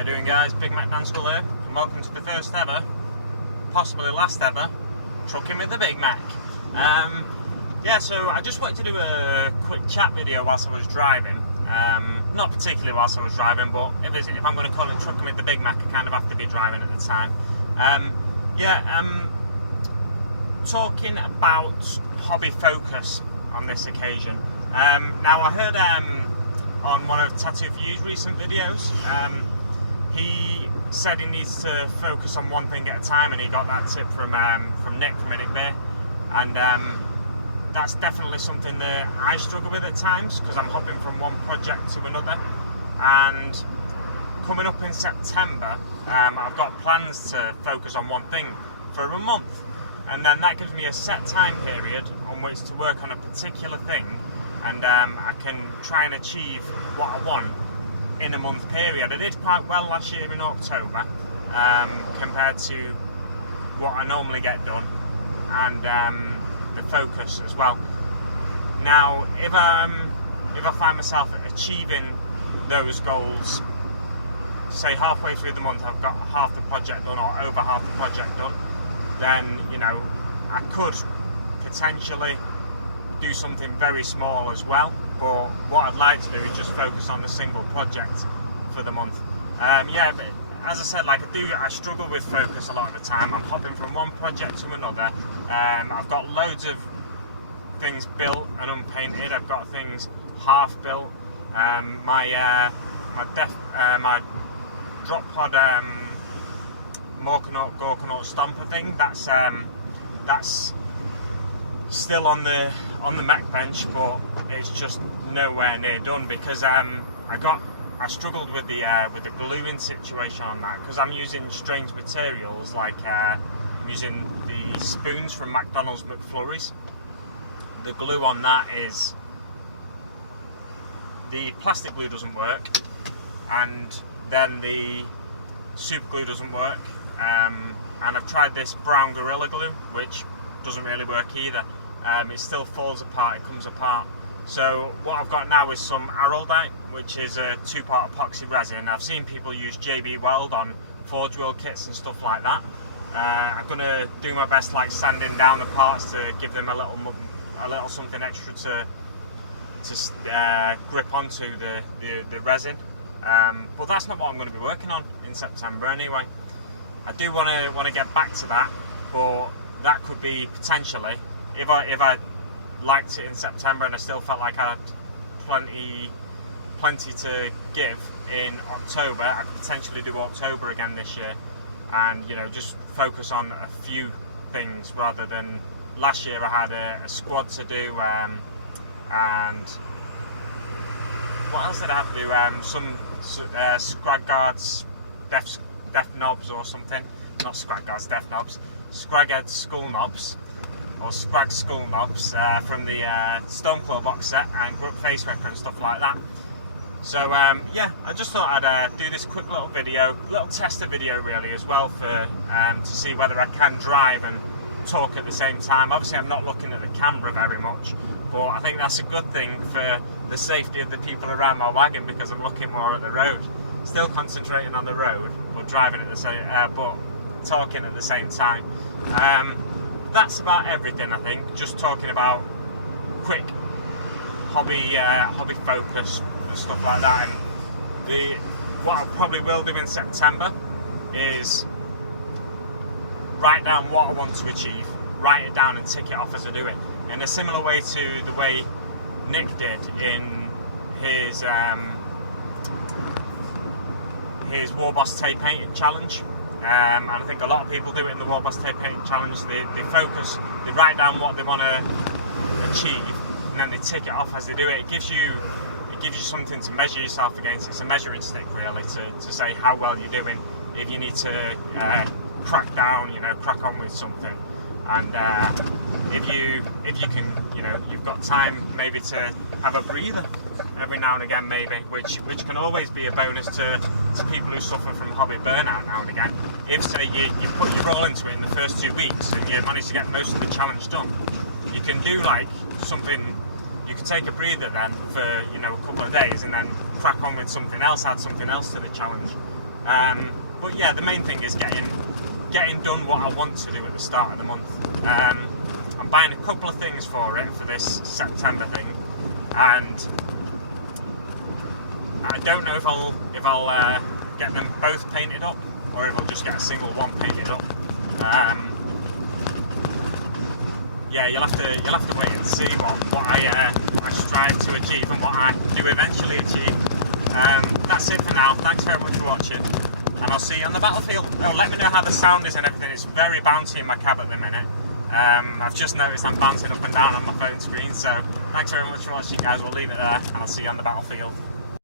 How you doing, guys? Big Mek here, and welcome to the first ever, possibly last ever, Trukkin with the Big Mek. So I just wanted to do a quick chat video whilst I was driving. Not particularly whilst I was driving, but if I'm going to call it Trukkin with the Big Mek, I kind of have to be driving at the time. Talking about hobby focus on this occasion. Now I heard on one of Tattoo for You's recent videos, he said he needs to focus on one thing at a time, and he got that tip from Nick from Nick Beer, and that's definitely something that I struggle with at times, because I'm hopping from one project to another. And coming up in September, I've got plans to focus on one thing for a month, and then that gives me a set time period on which to work on a particular thing, and I can try and achieve what I want in a month period. I did quite well last year in October, compared to what I normally get done, and the focus as well. Now, if I find myself achieving those goals, say halfway through the month I've got half the project done or over half the project done, then I could potentially do something very small as well. But what I'd like to do is just focus on a single project for the month. But as I said, I struggle with focus a lot of the time. I'm hopping from one project to another. I've got loads of things built and unpainted. I've got things half built. My drop pod Morkanaut Gorkanaut Stomper thing. That's still on the Mek bench, but it's just nowhere near done, because I struggled with the gluing situation on that, because I'm using strange materials, like I'm using the spoons from McDonald's McFlurries. The glue on that is, the plastic glue doesn't work, and then the super glue doesn't work, and I've tried this brown Gorilla Glue, which doesn't really work either. It still falls apart, it comes apart. So what I've got now is some Araldite, which is a 2-part epoxy resin. I've seen people use JB Weld on Forge World kits and stuff like that. I'm going to do my best, sanding down the parts to give them a little something extra to grip onto the resin. But that's not what I'm going to be working on in September anyway. I do want to get back to that, but that could be potentially, if I liked it in September and I still felt like I had plenty to give in October, I could potentially do October again this year, and just focus on a few things rather than last year. I had a squad to do, and what else did I have to do? Some scrag guards, death knobs or something. Not scrag guards, death knobs. Scraghead skull knobs, or scrag skull knobs, from the Stormclaw box set, and Grunt face wrecker and stuff like that. So I just thought I'd do this quick little video, little tester video really as well, for to see whether I can drive and talk at the same time. Obviously I'm not looking at the camera very much, but I think that's a good thing for the safety of the people around my wagon, because I'm looking more at the road, still concentrating on the road, but driving at the same, but talking at the same time. That's about everything, I think. Just talking about quick hobby focus and stuff like that. And what I probably will do in September is write down what I want to achieve, write it down and tick it off as I do it, in a similar way to the way Nick did in his War Boss tape painting challenge. And I think a lot of people do it in the War Boss tape painting challenge. They focus, they write down what they want to achieve, and then they tick it off as they do it. It gives you something to measure yourself against. It's a measuring stick really, to say how well you're doing. If you need to crack down, crack on with something, and if you can, you've got time maybe to have a breather every now and again, maybe, which can always be a bonus to people who suffer from hobby burnout now and again. If, say, you put your all into it in the first 2 weeks and you manage to get most of the challenge done, you can do something. You can take a breather then for a couple of days, and then crack on with something else, add something else to the challenge. But yeah, the main thing is getting done what I want to do at the start of the month. I'm buying a couple of things for it for this September thing, and I don't know if I'll get them both painted up or if I'll just get a single one painted up. Yeah, you'll have to wait and see what I strive to achieve and what I do eventually achieve. That's it for now. Thanks very much for watching, and I'll see you on the battlefield. Oh, let me know how the sound is and everything. It's very bouncy in my cab at the minute. I've just noticed I'm bouncing up and down on my phone screen, so thanks very much for watching, guys. We'll leave it there, and I'll see you on the battlefield.